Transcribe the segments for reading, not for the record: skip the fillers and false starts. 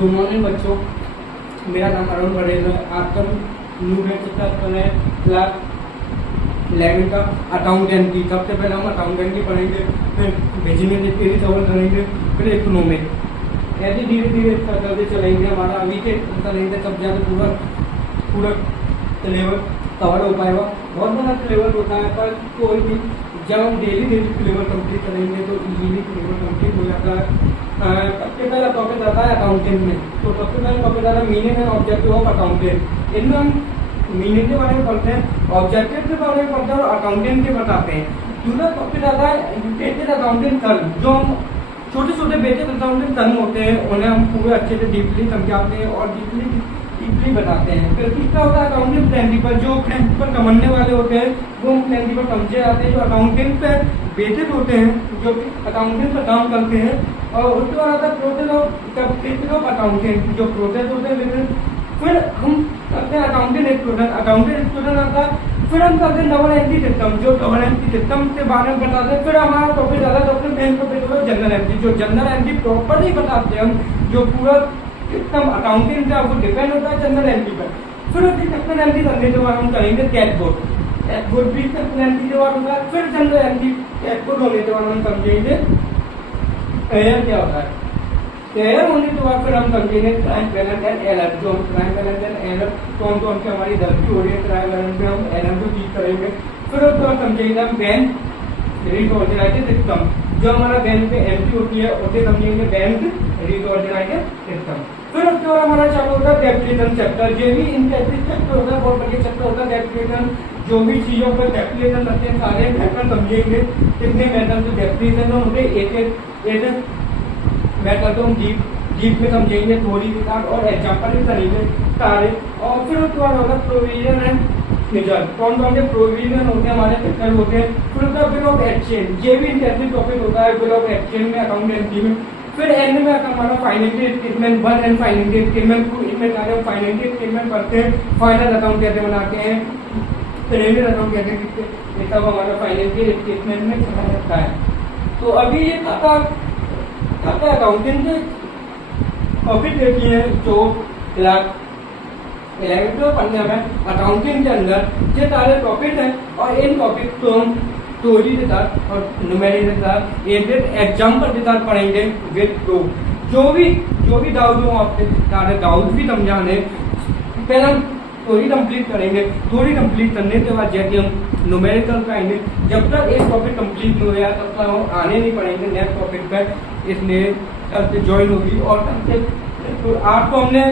Good morning बच्चों, मेरा नाम अरुण पटेल है। आपका न्यू बैच स्टार्ट कर रहे हैं क्लास 11 का अकाउंटेंसी। सबसे पहले हम अकाउंटेंसी पढ़ेंगे, फिर बिजनेस स्टडीज कवर करेंगे, फिर इकोनॉमिक। ऐसे धीरे धीरे करते चलेंगे। हमारा अभी के चलेंगे सब ज़्यादा पूरा सिलेबस कवर हो पाएगा। बहुत बड़ा सिलेबस होता है, पर कोई भी जब हम डेली सिलेबस कंप्लीट करेंगे तो इजीली सिलेबस कंप्लीट हो जाता है। सबसे पहला टॉपिक आता है अकाउंटेंट में। तो सबसे पहला टॉपिक आता है meaning and objective of accountant. इनमें हम मीनिंग के बारे में पढ़ते हैं, ऑब्जेक्टिव के बारे में पढ़ते हैं और अकाउंटेंट के बताते हैं। दूसरा टॉपिक आता है बेसिक अकाउंटेंट टर्म। जो हम छोटे छोटे बेसिक अकाउंटेंट टर्म होते हैं उन्हें हम पूरे अच्छे से डीपली समझाते हैं और डीपली बताते हैं। फिर तीसरा होता है अकाउंटिंग प्रिंसिपल। जो प्रिंसिपल समझने वाले होते हैं वो हम प्रिंसिपल समझे जाते हैं, जो अकाउंटिंग पे बेसिक होते हैं, जो अकाउंटिंग पर काम करते हैं। और उसके बाद आता है प्रोसेस ऑफ अकाउंटिंग, जो प्रोसेस होते हैं। फिर हम करते हैं अकाउंटिंग स्टूडेंट आता है। फिर हम करते हैं डबल एंट्री सिस्टम, जो डबल एंट्री सिस्टम के बारे में बताते हैं। फिर हमारा टॉपिक आता है सबसे मेन टॉपिक होता है जनरल एंट्री। जो जनरल एंट्री प्रॉपर्ली बताते हैं हम, जो पूरा सिस्टम अकाउंटिंग का वो डिपेंड होता है जनरल एंट्री पर। फिर उसकी जनरल एंट्री करने के बाद हम करेंगे कैश बोर्ड भी जनरल एंट्री के बाद होता है। फिर जनरल एंट्री कैश बोर्ड होने के बाद हम समझेंगे एरर क्या होता है। एरर होने के बाद फिर हम समझेंगे क्राइम बैलेंस एंड एरर। जो हम क्राइम बैलेंस एंड एरर कौन कौन से हमारी गलती हो रही है क्राइम बैलेंस में, हम एरर को ठीक करेंगे। फिर उसके बाद समझेंगे हम बैंक रिऑर्गेनाइजेशन सिस्टम। जो हमारा बैंक में एंट्री होती है उसे समझेंगे बैंक रिऑर्गेनाइजेशन सिस्टम। फिर उसके बाद हमारा चालू होता है डेप्रिसिएशन चैप्टर। जो भी इंटरेस्टिंग चैप्टर होता है, बहुत बढ़िया चैप्टर होता है डेप्रिसिएशन। जो भी चीजों पर डेप्रिसिएशन लगते हैं सारे मेथड समझेंगे, कितने मेथड से डेप्रिसिएशन होंगे। एक मेथड को हम डीप में समझेंगे, थोड़ी के साथ और एग्जाम्पल भी करेंगे सारे। और फिर उसके बाद होगा प्रोविजन एंड रिजर्व। कौन कौन से प्रोविजन होते हैं, हमारे सेक्टर होते हैं। फिर उसका बिल ऑफ एक्सचेंज, ये भी इंटरेस्टिंग टॉपिक होता है बिल ऑफ एक्सचेंज में अकाउंटेंसी में। फिर एंड में आता हमारा financial statement 1 and financial statement 2। इनमें सारे हम फाइनेंशियल स्टेटमेंट पढ़ते हैं, फाइनल अकाउंट कैसे बनाते हैं, प्रीमियर अकाउंट कैसे लिखते हैं, ये सब हमारा फाइनेंशियल स्टेटमेंट में कहा जाता है। तो अभी ये खाता अकाउंटिंग के टॉपिक देखिए जो क्लास 11 पढ़ने में अकाउंटिंग के अंदर ये सारे टॉपिक हैं। और इन टॉपिक को हम थ्योरी के साथ और न्यूमेरिक के साथ एग्जाम्पल के साथ पढ़ेंगे विद प्रूफ। जो भी डाउट हो आपके सारे डाउट भी समझाने। पहले हम थ्योरी कंप्लीट करेंगे, थ्योरी कंप्लीट करने के बाद जैसे हम न्यूमेरिकल का आएंगे। जब तक एक टॉपिक कंप्लीट नहीं हो गया तब तक हम आने नहीं पड़ेंगे नेक्स्ट टॉपिक पर। इसलिए कल से ज्वाइन होगी और कल से तो आपको हमने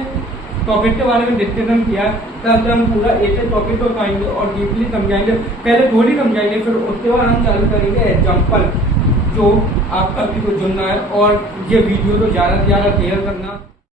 टॉपिक के बारे में डिस्कशन किया। कल से हम पूरा एक टॉपिक को पाएंगे और डीपली समझाएंगे। पहले थोड़ी समझाएंगे, फिर उसके बाद हम चालू करेंगे एग्जाम्पल। जो आपका भी को जुड़ना है और ये वीडियो तो ज़्यादा से ज़्यादा शेयर करना।